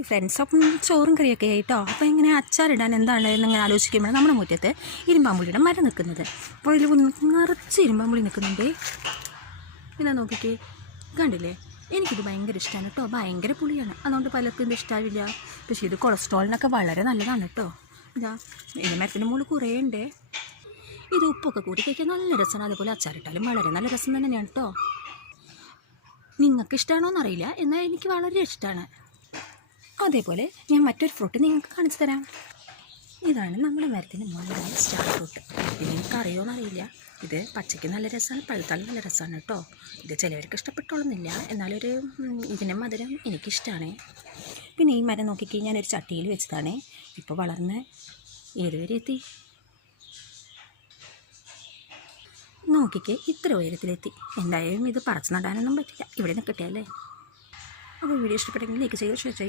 Hi friends, അപ്പം ചോറും കറിയൊക്കെ ആയിട്ടോ. അപ്പോൾ ഇങ്ങനെ അച്ചാറിടാൻ എന്താണ് എന്നിങ്ങനെ ആലോചിക്കുമ്പോൾ നമ്മുടെ മുറ്റത്ത് ഇരുമ്പാമ്പുളിയുടെ മരം നിൽക്കുന്നത്. അപ്പോൾ ഇതിൽ നിറച്ച് ഇരുമ്പാമ്പുളി നിൽക്കുന്നുണ്ട്. ഇതാ നോക്കിക്കേ, കണ്ടില്ലേ? എനിക്കിത് ഭയങ്കര ഇഷ്ടമാണ് കേട്ടോ. ഭയങ്കര പുളിയാണ്, അതുകൊണ്ട് പലർക്കും ഇത് ഇഷ്ടമാവില്ല. പക്ഷേ ഇത് കൊളസ്ട്രോളിനൊക്കെ വളരെ നല്ലതാണ് കേട്ടോ. ഇതാ ഈ മരത്തിൻ്റെ മുകളിൽ കുറേ ഉണ്ട്. ഇത് ഉപ്പൊക്കെ കൂടി കഴിക്കാൻ നല്ല രസമാണ്. അതുപോലെ അച്ചാറിട്ടാലും വളരെ നല്ല രസം തന്നെയാണ് കേട്ടോ. നിങ്ങൾക്ക് ഇഷ്ടമാണോ എന്നറിയില്ല, എന്നാൽ എനിക്ക് വളരെ ഇഷ്ടമാണ്. അതേപോലെ ഞാൻ മറ്റൊരു ഫ്രൂട്ട് നിങ്ങൾക്ക് കാണിച്ചു തരാം. ഇതാണ് നമ്മുടെ മരത്തിന് മുകളിലുള്ള സ്റ്റാർ ഫ്രൂട്ട്. ഇത് നിങ്ങൾക്ക് അറിയുമോയെന്നറിയില്ല. ഇത് പച്ചയ്ക്ക് നല്ല രസമാണ്, പഴുത്താൽ നല്ല രസമാണ് കേട്ടോ. ഇത് ചിലവർക്ക് ഇഷ്ടപ്പെട്ടോളുന്നില്ല, എന്നാലൊരു ഇതിൻ്റെ മധുരം എനിക്കിഷ്ടമാണ്. പിന്നെ ഈ മരം നോക്കിക്കഴിഞ്ഞാൽ ഞാനൊരു ചട്ടിയിൽ വെച്ചതാണ്. ഇപ്പോൾ വളർന്ന് ഏതുവരെ എത്തി നോക്കിക്കേ, ഇത്ര ഉയരത്തിലെത്തി. എന്തായാലും ഇത് പറിച്ച് നടാനൊന്നും പറ്റില്ല, ഇവിടെ നിൽക്കട്ടെ അല്ലേ. അപ്പോൾ വീഡിയോ ഇഷ്ടപ്പെട്ടെങ്കിൽ ലൈക്ക് ചെയ്യുക, ഷെയർ ചെയ്യുക.